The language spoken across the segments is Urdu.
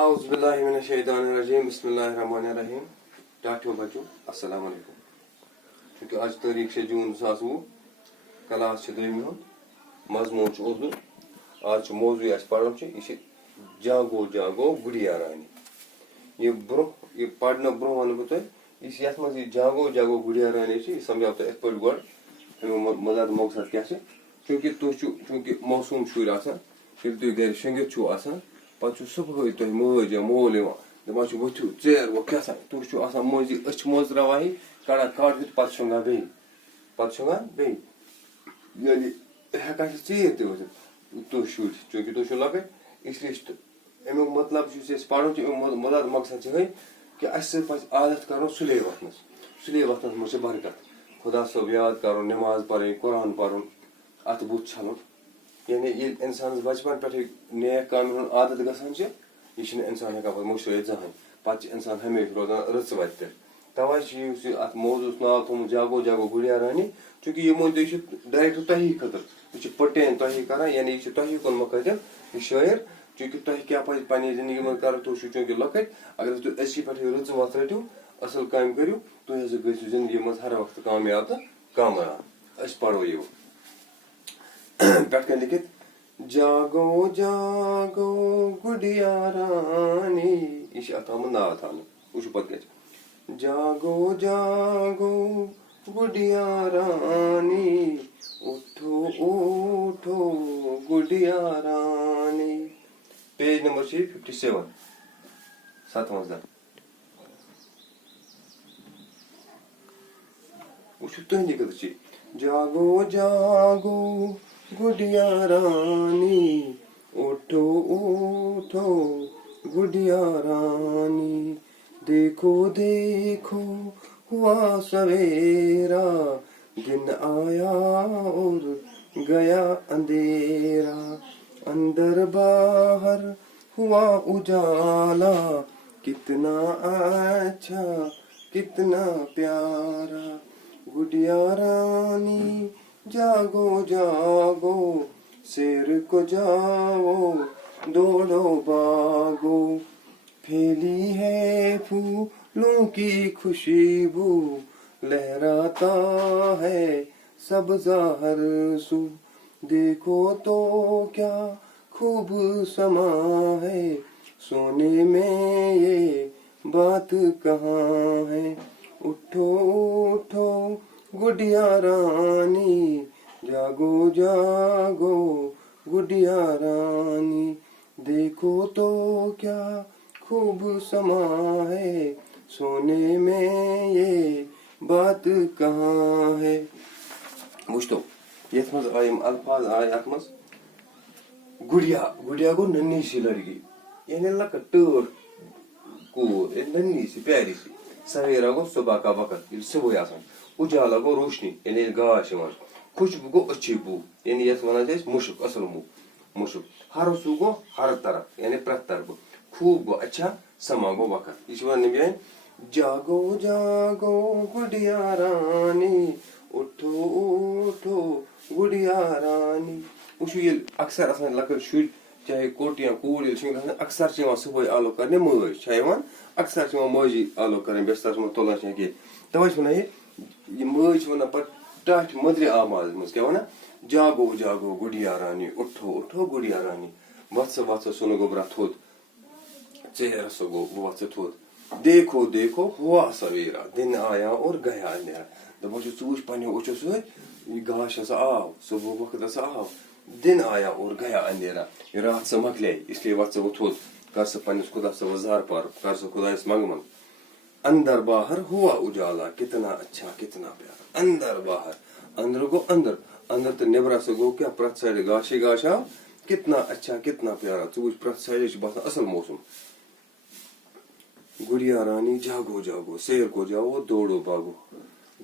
اعوذ باللہ من الشیطان الرجیم بسم اللہ الرحمن الرحیم ٹاٹھو بچو السلام علیکم. چونکہ آج تاریخ 6 جون 2020 کلاس دویمہ ہند مضمون اردو. آج موضوع اس پڑھن یہ جاگو جاگو گڑیا رانی. یہ برہ یہ پڑھنے برہ ون بہ تہ یت مز یہ جاگو جاگو گڑیا رانی یہ سمجھو تہ ات پہ گۄڈ مدد مقصد کیا چونکہ چونکہ موسوم شر آسان ییٚلہِ تُہۍ گرِ شۄنگِتھ چھُو آسان پتہٕ چھُ صبحٲے تۄہہِ مٲج یا مول یِوان دپان چھُ ؤتھِو ژیر گوٚو کیٛاہ تام تُہۍ چھُو آسان مٔنٛزی أچھ موٚزراوان ہی کڑان کھڑ ہیٚتھ پتہٕ شۄنگان بیٚیہِ ییٚلہِ ہٮ۪کان چھِ ژیٖرۍ تہِ ؤتھِتھ تُہۍ شُرۍ چوٗنٛکہِ تُہۍ چھِو لۄکٕٹۍ اِسلیے چھِ امیُک مطلب یُس أسۍ پرُن چھُ امیُک مدد مقصد چھُ یِہوٚے کہِ اَسہِ سۭتۍ پزِ عادت کرُن سُلے وۄتھنس منٛز چھِ برکت. خدا صٲب یاد کرُن نٮ۪ماز پرٕنۍ قرآن پرُن اتھٕ بُتھ چھلُن. یعنی ییٚلہِ انسانس بچپن پٮ۪ٹھٕے نیک کامٮ۪ن ہُنٛد عادت گژھان چھِ یہِ چھُنہٕ انسان ہٮ۪کان پتہٕ مٔشرٲیِتھ زٕہٕنۍ. پتہٕ چھِ انسان ہمیشہِ روزان رٕژ وتہِ پٮ۪ٹھ. توے چھُ یُس یہِ اتھ موضوٗعس ناو تھوٚومُت جاگو جاگو گڑیا رانی. چوٗنٛکہِ یہِ مٲنۍ تو یہِ چھُ ڈایریکٹ تۄہی خٲطرٕ یہِ چھُ پٔرٹین تۄہی کران یعنی یہِ چھُ تۄہی کُن مُخٲطِب یہِ شٲعر. چوٗنٛکہِ تۄہہِ کیٛاہ پزِ پننہِ زندگی منٛز کرُن تُہۍ چھِو چوٗنٛکہِ لۄکٕٹۍ اگر تُہۍ أزکی پٮ۪ٹھٕے رٕژ وتھ رٔٹِو اصل کامہِ کٔرِو تُہۍ ہسا گٔژھِو زندگی منٛز ہر وقتہٕ کامیاب تہٕ کامران. أسۍ پرو یہِ پٮ۪ٹھ کَنۍ لیکھِتھ جاگو جاگو گڑیا رانی. یہ چھِ اتھ آمُت ناو تھاونہٕ وٕچھِو پتہٕ کیٛاہ چھِ جاگو جاگو گڑیا رانی اٹھو اٹھو گڑیا رانی. پیج نمبر چھِ 57 57. وٕچھِو تُہنٛدِ خٲطرٕ چھِ جاگو جاگو گڑیا رانی اٹھو اٹھو گڑیا رانی. دیکھو دیکھو ہوا سویرا دن آیا اور گیا اندھیرا. اندر باہر ہوا اجالا کتنا اچھا کتنا پیارا. گڑیا رانی جاگو جاگو سیر کو جاؤ دوڑو باغو. پھیلی ہے پھولوں کی خوشبو لہراتا ہے سبزہ ہر سو. دیکھو تو کیا خوب سما ہے سونے میں یہ بات کہاں ہے. اٹھو اٹھو گڑیا رانی جاگو جاگو گڑیا رانی. دیکھو تو کیا خوب سما ہے سونے میں یہ بات کہاں ہے. وٕچھتو یتھ منٛز آیہِ یِم الفاظ آیہِ اتھ منٛز گڑیا گڑیا گوٚو ننھی سی لڑکی یعنی لۄکٕٹ ٹٲٹھ کوٗر ننھی سی پیاری سی. سویرا گوٚو صبح کا وقت ییٚلہِ صبحٲے آسان. اجالا گوٚو روشنی یعنی ییٚلہِ گاش چھِ یِوان. خوشبوٗ گوٚو أچھی بوٗ یعنی یتھ ونان چھِ أسۍ مُشُک اصل مُشُک. ہرسوٗ گوٚو ہر طرف یعنی پرٛٮ۪تھ طرفہٕ. خوٗب گوٚو اچھا سما گوٚو وقت. یہِ چھِ ونان ییٚمہِ جایہِ جاگو جاگو گڑیا رانی اٹھو اٹھو گڑیا رانی. وٕچھِو ییٚلہِ اکثر آسان لۄکٕٹۍ شُرۍ چاہے کوٚٹ یا کوٗر ییٚلہِ چھِ گژھان اکثر چھِ یِوان صبحٲے آلو کرنہِ مٲج چھےٚ یِوان اکثر چھِ یِوان مٲجی آلو کرٕنۍ بسترس منٛز تُلان چھِ یا کینٛہہ. توے چھِ ونان یہِ مٲج چھِ ونان پتہٕ ٹاٹھہِ مٔدرِ آوازِ منٛز کیٛاہ ونان جاگو جاگو گڑیا رانی اٹھو اٹھو گڑیا رانی. وَتھ سا سُنہٕ گوٚبرا تھوٚد ژیر ہسا گوٚو بہٕ وَتھٕ تھوٚد. دیکھو دیکھو ہوا سویرا دن آیا اور گیا اندھیرا. دپان چھُ ژٕ وٕچھ پننیو أچھو سۭتۍ یہِ گاش ہسا آو صبحُک وقت ہسا آو. دن آیا اور گیا اندھیرا. یہِ راتھ سا مۄکلے اسلیے وَتھ سا وۄنۍ تھوٚد کر سا پننِس خۄدا صٲبس زار پار کر سا خۄدایس منٛگمن. اندر باہر ہوا اجالا کتنا اچھا کتنا پیارا. اندر باہر اندر گوٚو اندر اندر تہٕ نیبرٕ ہسا گوٚو کیٛاہ پرٛٮ۪تھ سایڈٕ گاشے گاش آو. کتنا اچھا کتنا پیارا. ژٕ وٕچھ پرٛٮ۪تھ سایڈٕ چھُ باسان اصل موسم. گڑیا رانی جاگو جاگو سیر کو جاؤ دوڑو باغو.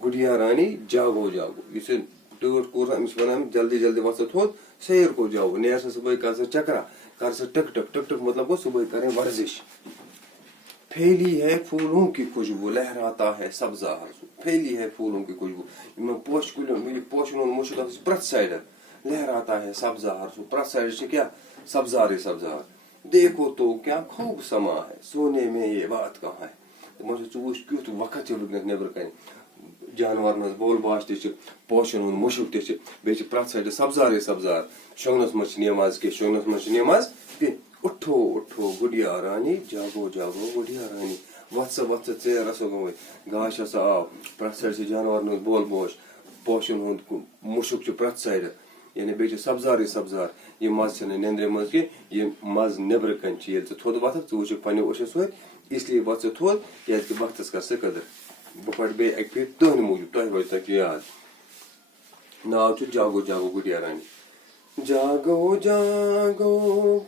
گڑیا رانی جاگو جاگو یُس یہِ ٹٲٹھ کوٗر أمِس چھِ وَنان جلدی جلدی وَتھ سا تھوٚد سیر کو جاؤ. نیر سا صبحٲے کر سا چکرا کر سا ٹک ٹک ٹک ٹک مطلب گوٚو صبحٲے کرٕنۍ ورزش. پھیلی ہے پھولوں کی خوشبو لہراتا ہے سبزہ ہر سو. پھیلی ہے پھولوں کی خوشبو یِمن پوشہٕ کُلیُن یہِ پوشن ہُنٛد مُشُک آسان چھُ پرٛٮ۪تھ سایڈٕ لہراتا ہے سبزہ ہر سو. پرٛٮ۪تھ سایڈٕ چھِ کیٛاہ سبزارٕے سبزار. دیکھو تو کیا خوب سما ہے سونے میں یہ بات کہاں ہے دپان ژٕ وٕچھ کیُتھ وقت چھُ وٕنکیٚنس نیبرٕ کنہِ جانورن ہٕنٛز بول باش تہِ چھِ پوشن ہُنٛد مُشُک تہِ چھِ بیٚیہِ چھِ پرٛٮ۪تھ سایڈٕ سبزارٕے سبزار شۄنٛگنس منٛز چھِ نٮ۪ماز کینٛہہ شۄنٛگنس منٛز چھِ نٮ۪ماز کینٛہہ اُٹھو اُٹھو گُڈیا رانی جاگو جاگو گُڈیا رانی وۄتھ سا وۄتھ سا ژیر ہسا گوٚمُت گاش ہسا آو پرٛٮ۪تھ سایڈٕ چھِ جانورن ہٕنٛز بول بوش پوشن ہُنٛد مُشُک چھُ پرٛٮ۪تھ سایڈٕ یعنی بیٚیہِ چھِ سبزارٕے سبزار یہِ مزٕ چھُنہٕ نیندرِ منٛز کینٛہہ یہِ مزٕ نیبرٕ کنہِ چھِ ییٚلہِ ژٕ تھوٚد وۄتھکھ ژٕ وٕچھکھ پننہِ أچھو سۭتۍ اسلیے وۄتھ ژٕ تھوٚد کیازِ کہِ وقتس کر ژٕ قدر بہٕ پرٕ بیٚیہِ اکہِ پھِرِ تُہنٛدِ موٗجوٗب تۄہہِ روزِ یاد ناو چھُ جاگو جاگو گُڈیا رانی جاگو جاگو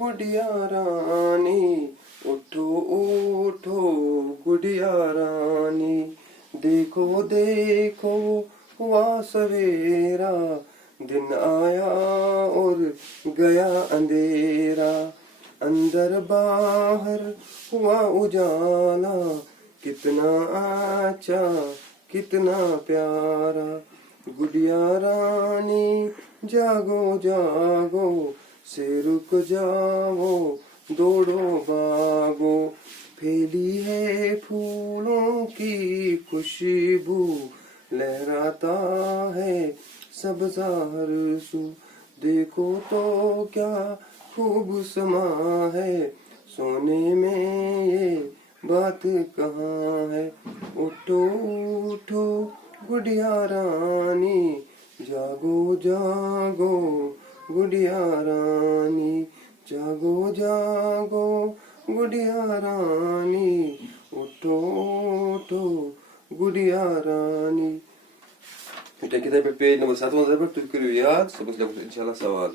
گُڈیا رانی اٹھو اٹھو گُڈیا رانی دیکھو دیکھو ہوا سویرا دن آیا اور گیا اندھیرا اندر باہر ہوا اجالا کتنا اچھا کتنا پیارا گڈیا رانی جاگو جاگو سے رک جاؤ دوڑو باغو پھیلی ہے پھولوں کی خوشبو لہراتا ہے سبزہ ہر سو دیکھو تو کیا خوب سما ہے سونے میں یہ بات کہاں ہے اٹھو اٹھو گڈیا رانی جاگو جاگو گڈیا رانی جاگو جاگو گڈیا رانی اٹھو اٹھو گڈیا رانی. کتابہِ پٮ۪ٹھ پیج نمبر 57 پٮ۪ٹھ تُہۍ کٔرِو یاد صُبحس لیکھو انشاء اللہ سوال